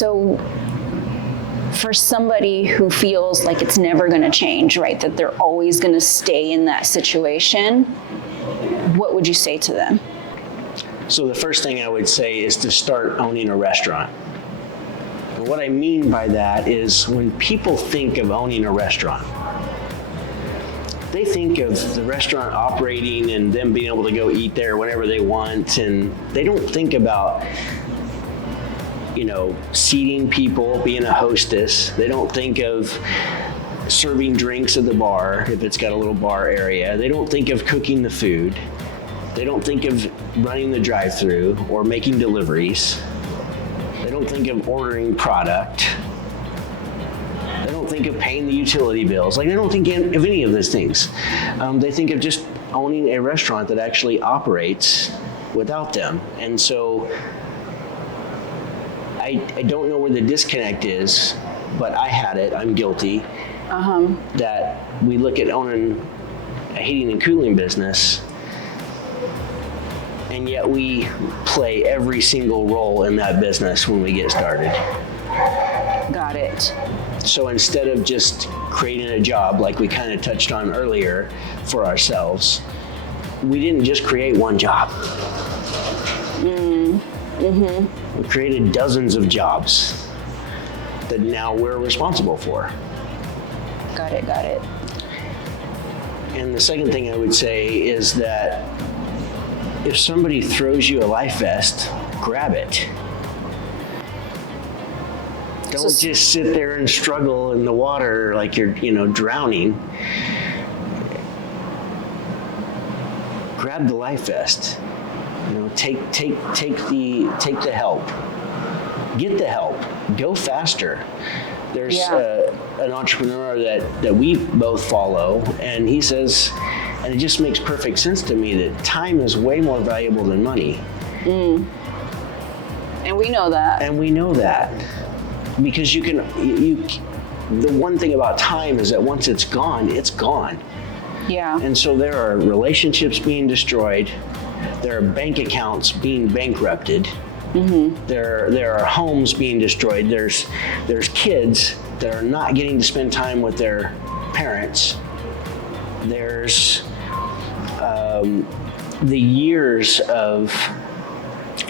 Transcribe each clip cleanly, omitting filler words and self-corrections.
So for somebody who feels like it's never going to change, right, that they're always going to stay in that situation, what would you say to them? So the first thing I would say is to start owning a restaurant. And what I mean by that is when people think of owning a restaurant, they think of the restaurant operating and them being able to go eat there whenever they want, and they don't think about, seating people, being a hostess. They don't think of serving drinks at the bar if it's got a little bar area. They don't think of cooking the food. They don't think of running the drive-through or making deliveries. They don't think of ordering product. They don't think of paying the utility bills. They don't think of any of those things. They think of just owning a restaurant that actually operates without them. And so I don't know where the disconnect is, but I had it. I'm guilty. That we look at owning a heating and cooling business, and yet we play every single role in that business when we get started. Got it. So instead of just creating a job like we kind of touched on earlier for ourselves, we didn't just create one job. We created dozens of jobs that now we're responsible for. Got it. And the second thing I would say is that if somebody throws you a life vest, grab it. Don't just sit there and struggle in the water like you're, drowning. Grab the life vest. Take the help. Get the help. Go faster. There's an entrepreneur that we both follow, and he says, and it just makes perfect sense to me, that time is way more valuable than money. And we know that. Because the one thing about time is that once it's gone, it's gone. Yeah. And so there are relationships being destroyed. There are bank accounts being bankrupted. There are homes being destroyed. There's kids that are not getting to spend time with their parents. There's the years of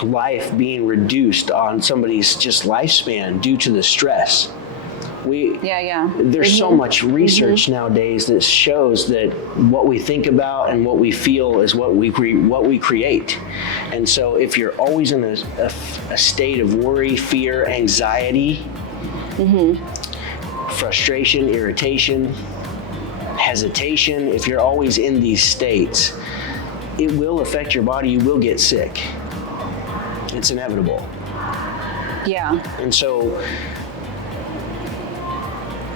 life being reduced on somebody's just lifespan due to the stress. There's so much research nowadays that shows that what we think about and what we feel is what we create. And so if you're always in a state of worry, fear, anxiety, frustration, irritation, hesitation, if you're always in these states, it will affect your body. You will get sick. It's inevitable. Yeah. And so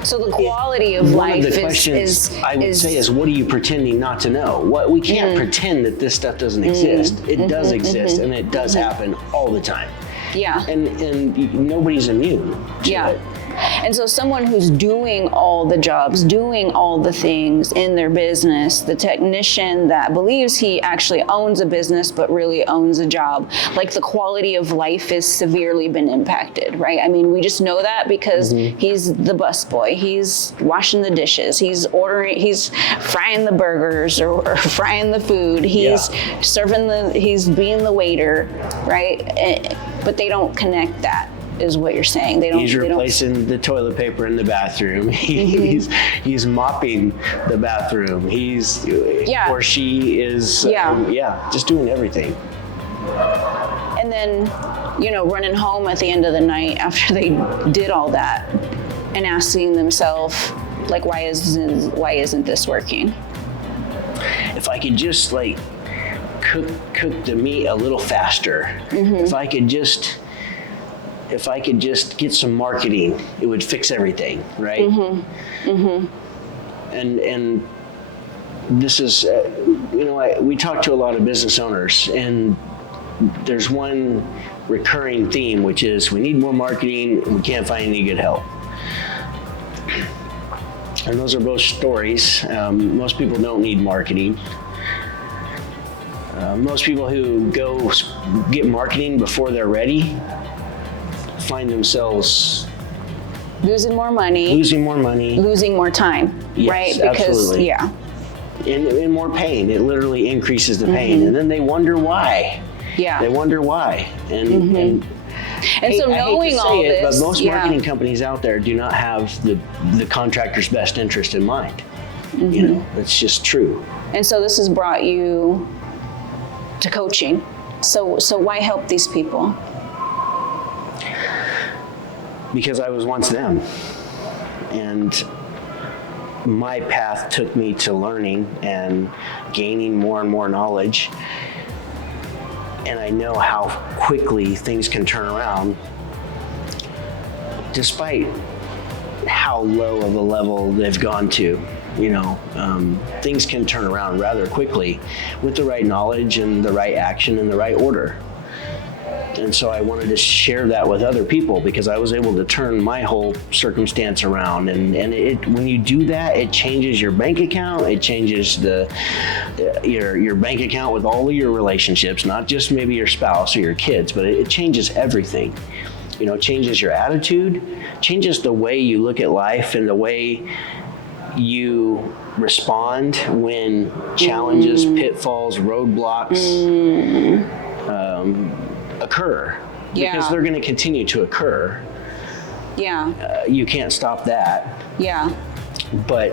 the quality of life one of the questions I would say is, what are you pretending not to know? We can't pretend that this stuff doesn't exist. It does exist, and it does happen all the time. Yeah. And nobody's immune to it. And so someone who's doing all the jobs, doing all the things in their business, the technician that believes he actually owns a business but really owns a job, the quality of life is severely been impacted, right? I mean, we just know that because he's the busboy, he's washing the dishes, he's frying the burgers or frying the food, he's he's being the waiter, right? But they don't connect that. Is what you're saying. He's replacing the toilet paper in the bathroom. He's mopping the bathroom. Or she is just doing everything. And then, running home at the end of the night after they did all that and asking themselves, why isn't this working? If I could just cook the meat a little faster, if I could just get some marketing, it would fix everything, right? And this is, we talk to a lot of business owners, and there's one recurring theme, which is we need more marketing and we can't find any good help. And those are both stories. Most people don't need marketing. Most people who go get marketing before they're ready find themselves losing more money, losing more time, Yes, right? Because absolutely. In more pain. It literally increases the pain, and then they wonder why. They wonder why, and so knowing all this, but most marketing companies out there do not have the contractor's best interest in mind. You know, it's just true. And so this has brought you to coaching. So why help these people? Because I was once them, and my path took me to learning and gaining more and more knowledge. And I know how quickly things can turn around, despite how low of a level they've gone to. You know, things can turn around rather quickly with the right knowledge and the right action and the right order. And so I wanted to share that with other people because I was able to turn my whole circumstance around. And when you do that, it changes your bank account. It changes your bank account with all of your relationships, not just maybe your spouse or your kids, but it changes everything. You know, it changes your attitude, changes the way you look at life and the way you respond when challenges, pitfalls, roadblocks occur, because they're going to continue to occur. You can't stop that. But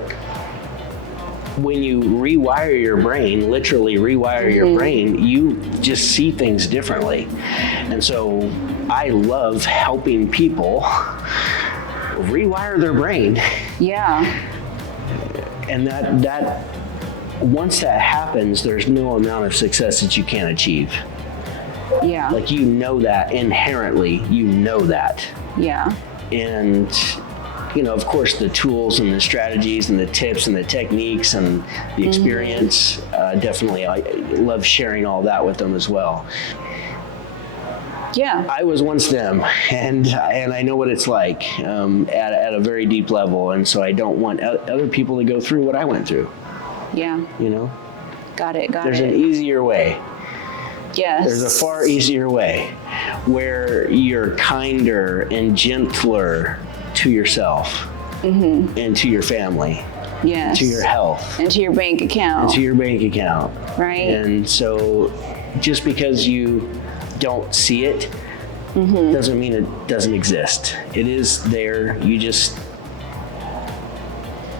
when you rewire your brain, literally rewire your brain, you just see things differently. And so I love helping people rewire their brain. And that once that happens, there's no amount of success that you can't achieve. Like, you know that inherently, you know that. And, you know, of course, the tools and the strategies and the tips and the techniques and the experience, definitely, I love sharing all that with them as well. I was once them, and I know what it's like at a very deep level, and so I don't want other people to go through what I went through. You know? Got it. There's an easier way. There's a far easier way where you're kinder and gentler to yourself and to your family, to your health, and to your bank account. Right. And so just because you don't see it doesn't mean it doesn't exist. It is there.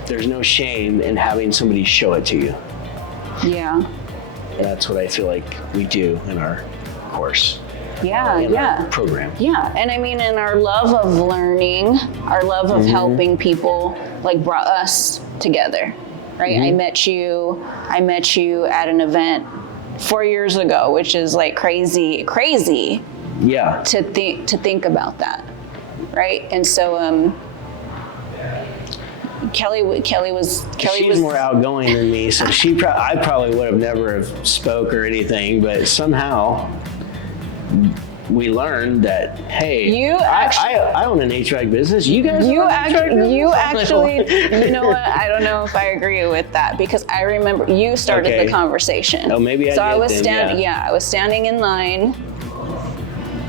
There's no shame in having somebody show it to you. That's what I feel like we do in our course. Our program. And I mean, in our love of learning, our love of helping people, like, brought us together, right? I met you at an event 4 years ago, which is like crazy to think about that, right? And so Kelly was more outgoing than me, so I probably would have never have spoke or anything, but somehow we learned that, hey, I own an HVAC business. You guys own an HVAC business? You actually, you know what? I don't know if I agree with that, because I remember you started the conversation. Oh, maybe I did. So I was I was standing in line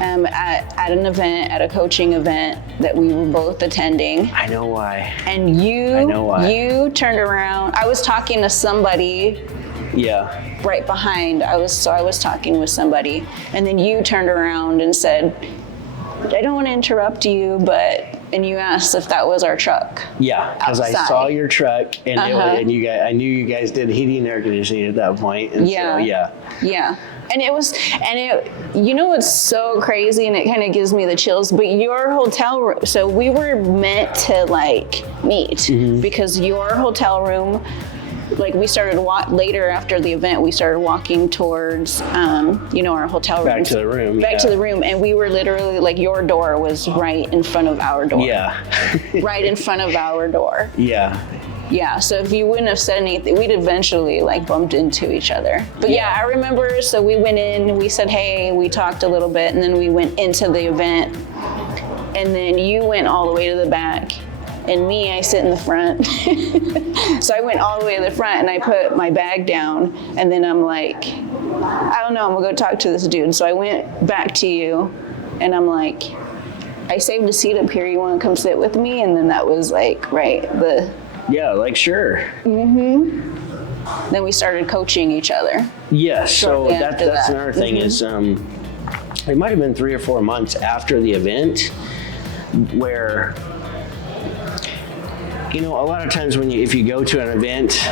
at an event, at a coaching event that we were both attending. I know why. And you turned around. I was talking to somebody. Right behind. I was talking with somebody, and then you turned around and said, I don't want to interrupt you, and you asked if that was our truck. Because I saw your truck, and I knew you guys did heating and air conditioning at that point. And And you know what's so crazy, and it kind of gives me the chills, but your hotel room, so we were meant to like meet because your hotel room, like, we started later after the event, we started walking towards, our hotel room. Back to the room. Back to the room. And we were literally, like, your door was right in front of our door. Right in front of our door. So if you wouldn't have said anything, we'd eventually, like, bumped into each other. But I remember, so we went in, we said, hey, we talked a little bit, and then we went into the event. And then you went all the way to the back. And me, I sit in the front. So I went all the way to the front and I put my bag down, and then I'm like, I don't know, I'm gonna go talk to this dude. So I went back to you and I'm like, I saved a seat up here. You want to come sit with me? And then that was like, Yeah, like sure. Then we started coaching each other. Yes, so Shortly that's after that. another thing is it might have been 3 or 4 months after the event where, you know, a lot of times if you go to an event,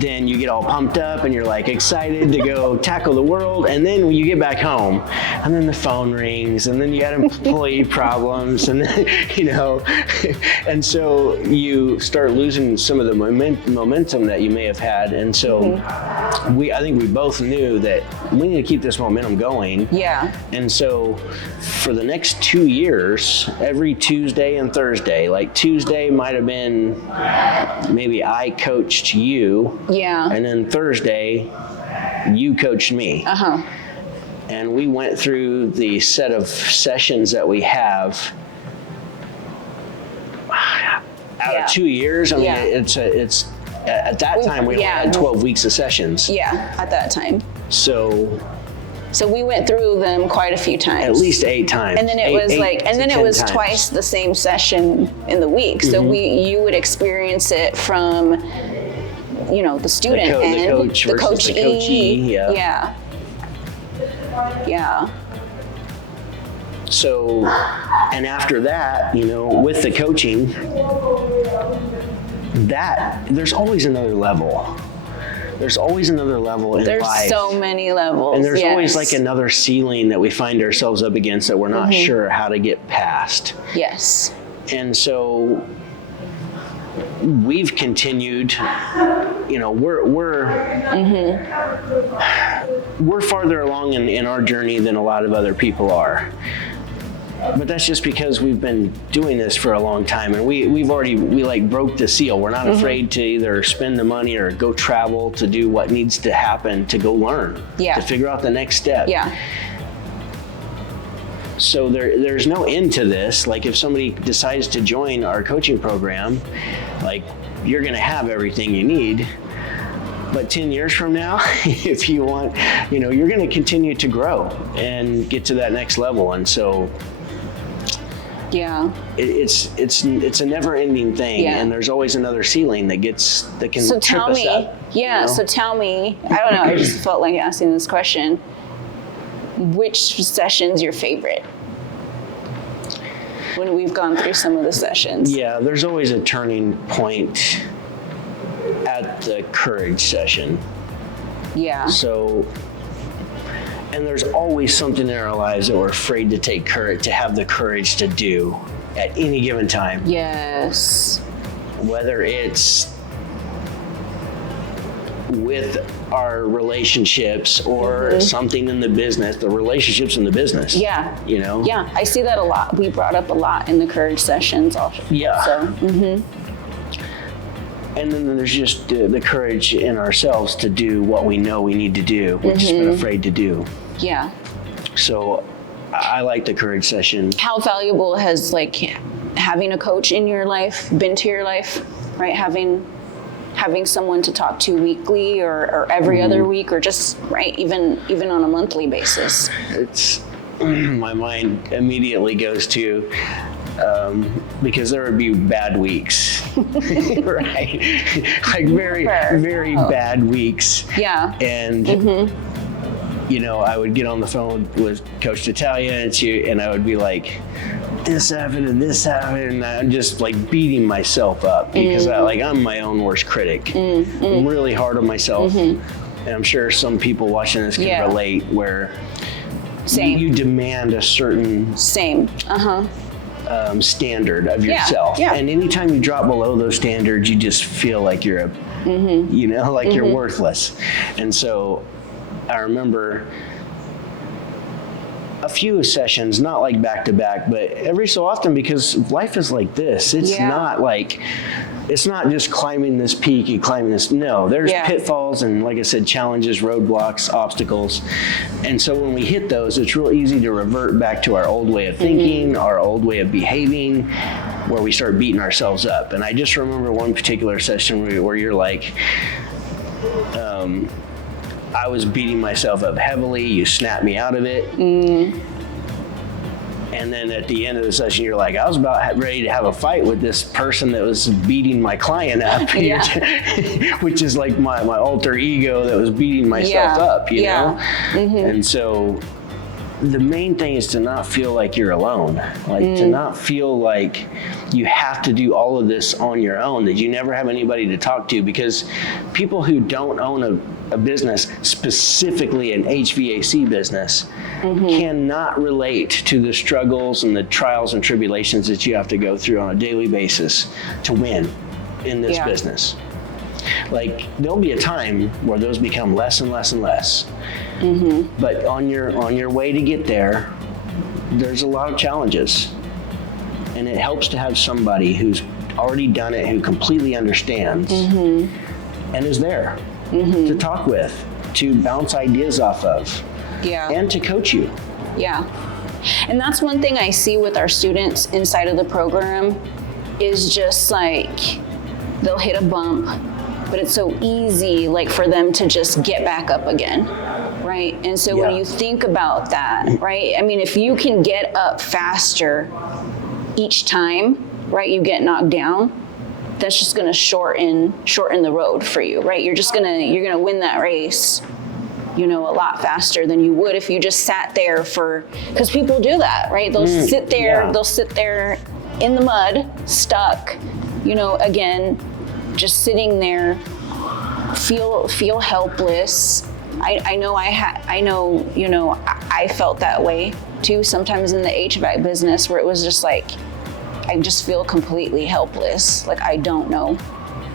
then you get all pumped up and you're like excited to go tackle the world, and then you get back home and then the phone rings and then you got employee problems, and then, you know, and so you start losing some of the momentum that you may have had. And so I think we both knew that we need to keep this momentum going. Yeah. And so for the next 2 years, every Tuesday and Thursday, like Tuesday might have been maybe I coached you. Yeah. And then Thursday, you coached me. And we went through the set of sessions that we have out of 2 years. I mean, it's at that time we only had 12 weeks of sessions. Yeah, at that time. So we went through them quite a few times. At least 8 times. And then it was twice the same session in the week. So you would experience it from, you know, the student end, the coach versus the coachee. Yeah. So, and after that, you know, with the coaching, there's always another level. There's always another level in life. There's so many levels. And there's always like another ceiling that we find ourselves up against that we're not sure how to get past. Yes. And so we've continued, you know, we're farther along in our journey than a lot of other people are. But that's just because we've been doing this for a long time, and we like broke the seal. We're not afraid to either spend the money or go travel to do what needs to happen to go learn, to figure out the next step. Yeah. So there's no end to this. Like if somebody decides to join our coaching program, like you're gonna have everything you need. But 10 years from now, if you want, you know, you're gonna continue to grow and get to that next level. And so it's a never-ending thing, and there's always another ceiling that can trip us up. Yeah. You know? So tell me, I don't know. I just felt like asking this question. Which session's your favorite? When we've gone through some of the sessions. Yeah, there's always a turning point at the courage session. Yeah. So. And there's always something in our lives that we're afraid to to have the courage to do at any given time. Yes. Whether it's with our relationships or something in the business, the relationships in the business. Yeah. You know? Yeah, I see that a lot. We brought up a lot in the courage sessions also. Yeah. So, And then there's just the courage in ourselves to do what we know we need to do. We've just been afraid to do. Yeah. So I like the courage session. How valuable has like having a coach in your life been to your life, right? Having someone to talk to weekly or every other week, or just even on a monthly basis? It's my mind immediately goes to because there would be bad weeks, right? Like very bad weeks. Yeah. And you know, I would get on the phone with Coach Natalia and I would be like, this happened and this happened, and I'm just like beating myself up because I'm my own worst critic. I'm really hard on myself, and I'm sure some people watching this can relate where you demand a certain standard of yourself, and anytime you drop below those standards, you just feel like you're you know, like you're worthless. And so I remember a few sessions, not like back to back, but every so often, because life is like this. It's not like, it's not just climbing this peak and climbing this. No, there's pitfalls and, like I said, challenges, roadblocks, obstacles. And so when we hit those, it's real easy to revert back to our old way of thinking, our old way of behaving, where we start beating ourselves up. And I just remember one particular session where you're like, I was beating myself up heavily. You snapped me out of it. And then at the end of the session, you're like, I was about ready to have a fight with this person that was beating my client up, which is like my alter ego that was beating myself up, you know? And so the main thing is to not feel like you're alone, like to not feel like you have to do all of this on your own, that you never have anybody to talk to, because people who don't own a business, specifically an HVAC business, cannot relate to the struggles and the trials and tribulations that you have to go through on a daily basis to win in this business. Like, there'll be a time where those become less and less and less. But on your way to get there, there's a lot of challenges. And it helps to have somebody who's already done it, who completely understands and is there to talk with, to bounce ideas off of, and to coach you. And that's one thing I see with our students inside of the program, is just like they'll hit a bump, but it's so easy like for them to just get back up again, right? And so when you think about that, right? I mean, if you can get up faster each time, right, you get knocked down, that's just going to shorten the road for you, right? You're going to win that race, you know, a lot faster than you would if you just sat there because people do that, right? They'll sit there in the mud, stuck, you know, again, just sitting there, feel helpless. I know I felt that way too, sometimes in the HVAC business, where it was just like, I just feel completely helpless. Like, I don't know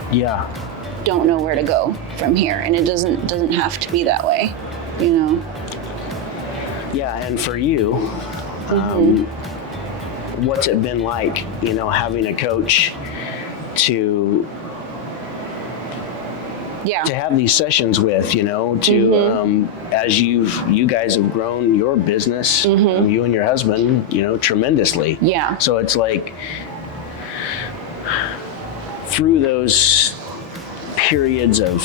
where to go from here. And it doesn't have to be that way, you know? Yeah, and for you, what's it been like, you know, having a coach to have these sessions with, you know, to as you guys have grown your business, you and your husband, you know, tremendously. So it's like, through those periods of,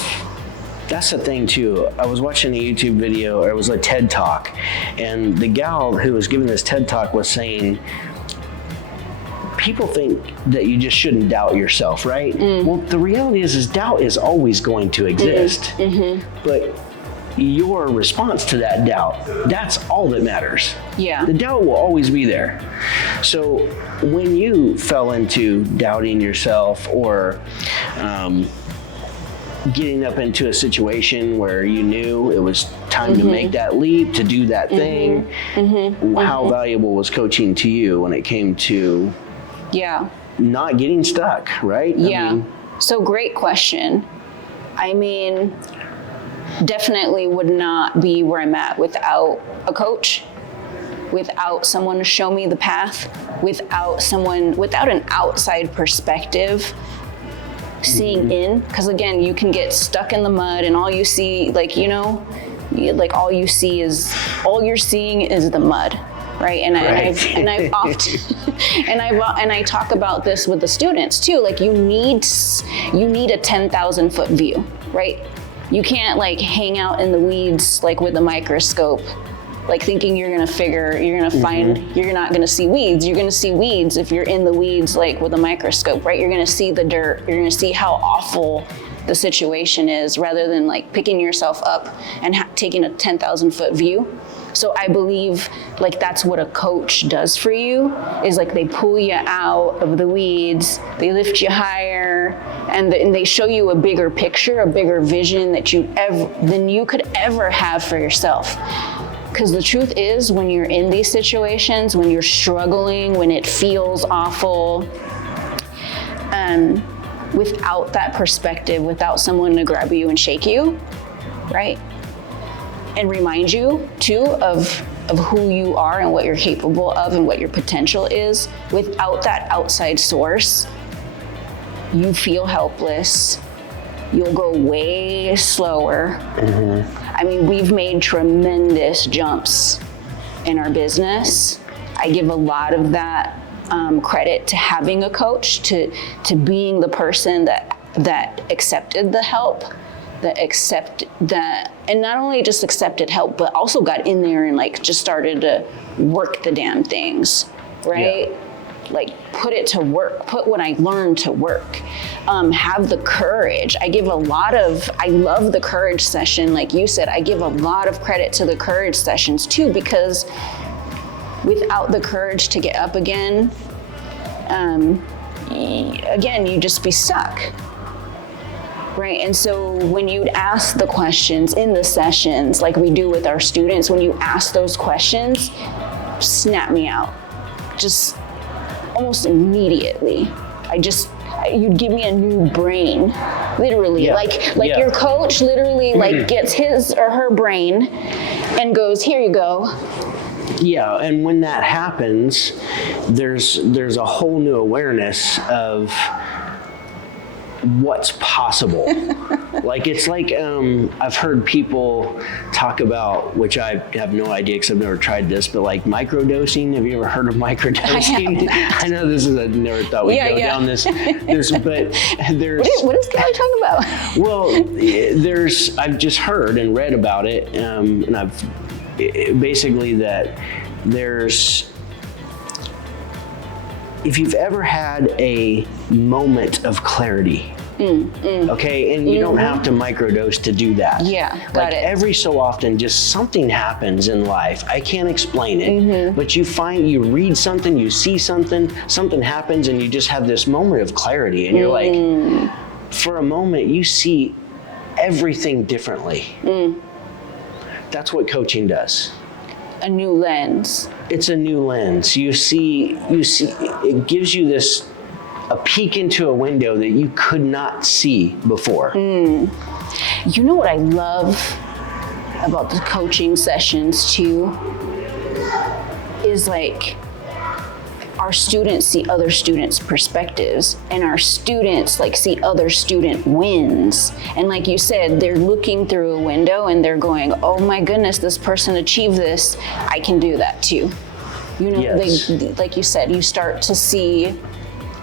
that's the thing too. I was watching a YouTube video, or it was a TED Talk, and the gal who was giving this TED Talk was saying, people think that you just shouldn't doubt yourself, right? Well, the reality is doubt is always going to exist. But your response to that doubt, that's all that matters. The doubt will always be there. So when you fell into doubting yourself, or getting up into a situation where you knew it was time to make that leap, to do that thing, how valuable was coaching to you when it came to not getting stuck, right? I mean, so great question. I mean, definitely would not be where I'm at without a coach, without someone to show me the path, without an outside perspective seeing in, because again, you can get stuck in the mud and all you see, like, you know, like all you're seeing is the mud. Right, and I've often, and I talk about this with the students too. Like, you need a 10,000 foot view, right? You can't like hang out in the weeds like with a microscope, like thinking you're gonna find, you're not gonna see weeds. You're gonna see weeds if you're in the weeds like with a microscope, right? You're gonna see the dirt. You're gonna see how awful the situation is, rather than like picking yourself up and taking a 10,000 foot view. So I believe like that's what a coach does for you, is like they pull you out of the weeds, they lift you higher, and they show you a bigger picture, a bigger vision than you could ever have for yourself. Because the truth is, when you're in these situations, when you're struggling, when it feels awful, without that perspective, without someone to grab you and shake you, right? And remind you too of who you are and what you're capable of and what your potential is. Without that outside source, you feel helpless. You'll go way slower. I mean, we've made tremendous jumps in our business. I give a lot of that credit to having a coach, to being the person that accepted the help, that and not only just accepted help, but also got in there and like just started to work the damn things, right? Yeah. Like put it to work, put what I learned to work, have the courage. I love the courage session. Like you said, I give a lot of credit to the courage sessions too, because without the courage to get up again, you'd just be stuck. Right, and so when you'd ask the questions in the sessions, like we do with our students, when you ask those questions, snap me out, just almost immediately. You'd give me a new brain, literally. Yeah. Like your coach literally like gets his or her brain and goes, here you go. Yeah, and when that happens, there's a whole new awareness of what's possible. Like it's like I've heard people talk about, which I have no idea because I've never tried this, but like microdosing. Have you ever heard of microdosing? I know this is, I never thought we'd go down this, but there's what is Kelly talking about? Well, I've just heard and read about it, and I've basically that there's, if you've ever had a moment of clarity, okay, and you don't have to microdose to do that. Yeah, got it. Every so often, just something happens in life. I can't explain it, but you read something, you see something happens, and you just have this moment of clarity, and you're like, for a moment, you see everything differently. That's what coaching does. A new lens. It's a new lens. You see, it gives you a peek into a window that you could not see before. You know what I love about the coaching sessions too, is like our students see other students' perspectives, and our students like see other student wins. And like you said, they're looking through a window and they're going, oh my goodness, this person achieved this. I can do that too. You know, Yes. like you said, you start to see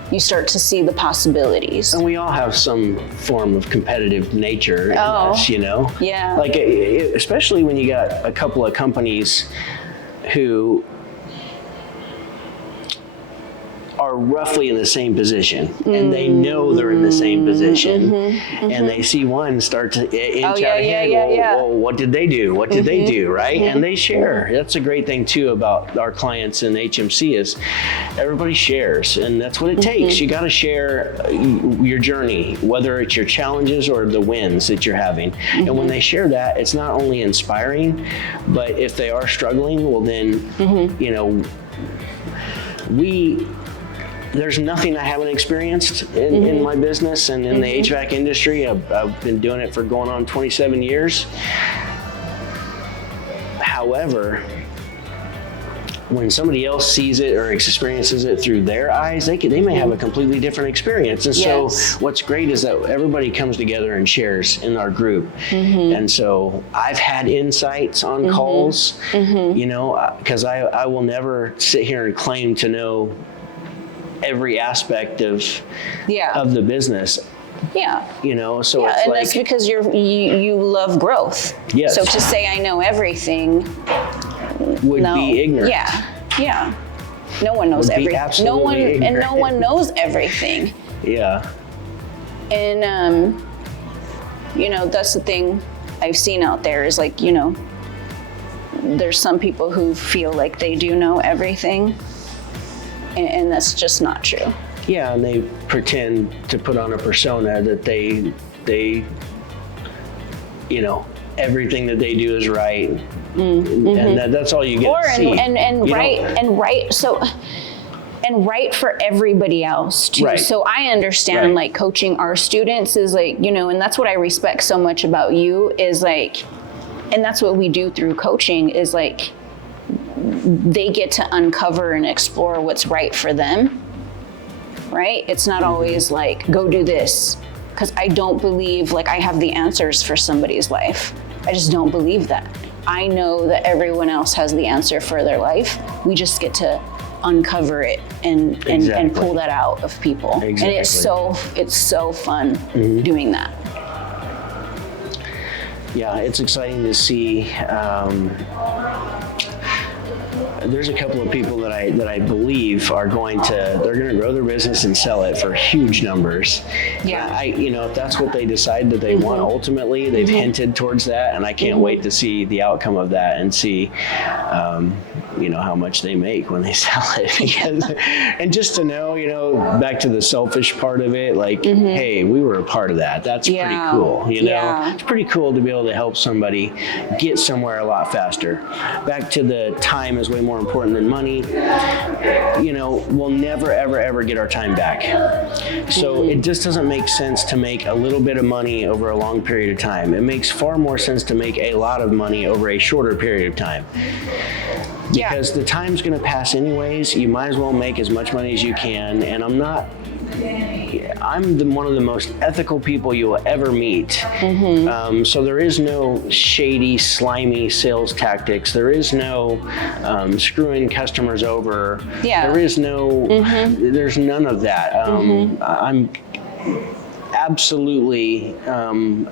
the possibilities. And we all have some form of competitive nature in us, you know? Yeah. Like, especially when you got a couple of companies who are roughly in the same position, and they know they're in the same position, and they see one start to inch out ahead. Well, what did they do? What did they do, right? And they share. That's a great thing too about our clients in HMC is everybody shares, and that's what it takes. You got to share your journey, whether it's your challenges or the wins that you're having. And when they share that, it's not only inspiring, but if they are struggling, well then, you know, there's nothing I haven't experienced in my business and in the HVAC industry. I've been doing it for going on 27 years. However, when somebody else sees it or experiences it through their eyes, they may have a completely different experience. And so what's great is that everybody comes together and shares in our group. And so I've had insights on calls, you know, because I will never sit here and claim to know every aspect of the business. Yeah. You know, so it's and like, that's because you love growth. Yes. So to say I know everything would be ignorant. Yeah. No one knows everything. No one knows everything. Yeah. And you know, that's the thing I've seen out there is like, you know, there's some people who feel like they do know everything. And that's just not true. Yeah, and they pretend to put on a persona that they, you know, everything that they do is right, and that's all you get to see. And right for everybody else too. Right. So I understand like coaching our students is like, you know, and that's what I respect so much about you is like, and that's what we do through coaching is like, they get to uncover and explore what's right for them, right? It's not always like, go do this, because I don't believe like I have the answers for somebody's life. I just don't believe that. I know that everyone else has the answer for their life. We just get to uncover it and pull that out of people. Exactly. And it's so fun doing that. Yeah, it's exciting to see. There's a couple of people that I believe are they're going to grow their business and sell it for huge numbers. Yeah. If that's what they decide that they want ultimately, they've hinted towards that, and I can't wait to see the outcome of that and see, how much they make when they sell it. And just to know, back to the selfish part of it, like, hey, we were a part of that. That's pretty cool. It's pretty cool to be able to help somebody get somewhere a lot faster. Back to the time is way more important than money. We'll never, ever get our time back. So it just doesn't make sense to make a little bit of money over a long period of time. It makes far more sense to make a lot of money over a shorter period of time. Because the time's going to pass anyways. You might as well make as much money as you can. And I'm one of the most ethical people you will ever meet. So there is no shady, slimy sales tactics. There is no screwing customers over. There is no, there's none of that. I'm absolutely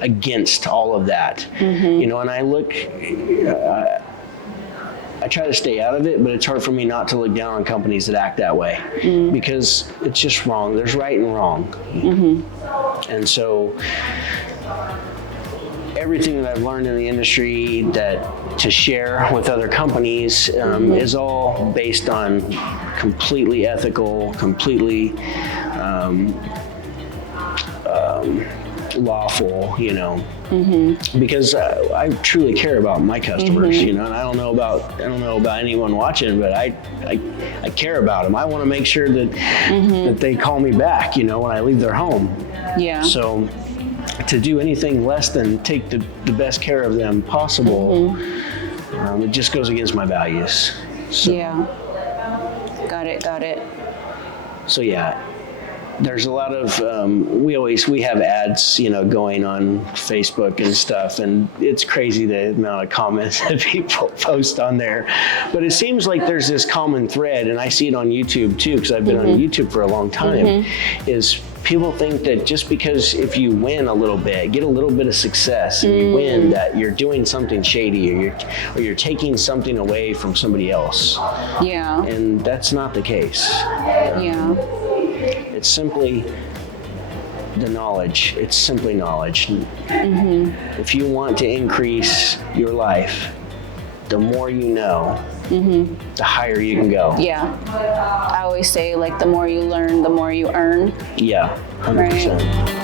against all of that. And I look, I try to stay out of it, but it's hard for me not to look down on companies that act that way because it's just wrong. There's right and wrong. And so everything that I've learned in the industry to share with other companies is all based on completely ethical, completely lawful, because I truly care about my customers, and I don't know about anyone watching, but I care about them. I want to make sure that that they call me back, when I leave their home. So to do anything less than take the best care of them possible, it just goes against my values. So, Got it. So there's a lot of we have ads going on Facebook and stuff, and it's crazy the amount of comments that people post on there, but it seems like there's this common thread, and I see it on YouTube too because I've been on YouTube for a long time, is people think that just because if you win a little bit, get a little bit of success and you win, that you're doing something shady or you're taking something away from somebody else. And that's not the case. It's simply the knowledge. It's simply knowledge. If you want to increase your life, the more you know, the higher you can go. I always say, like, the more you learn, the more you earn. 100%. Right.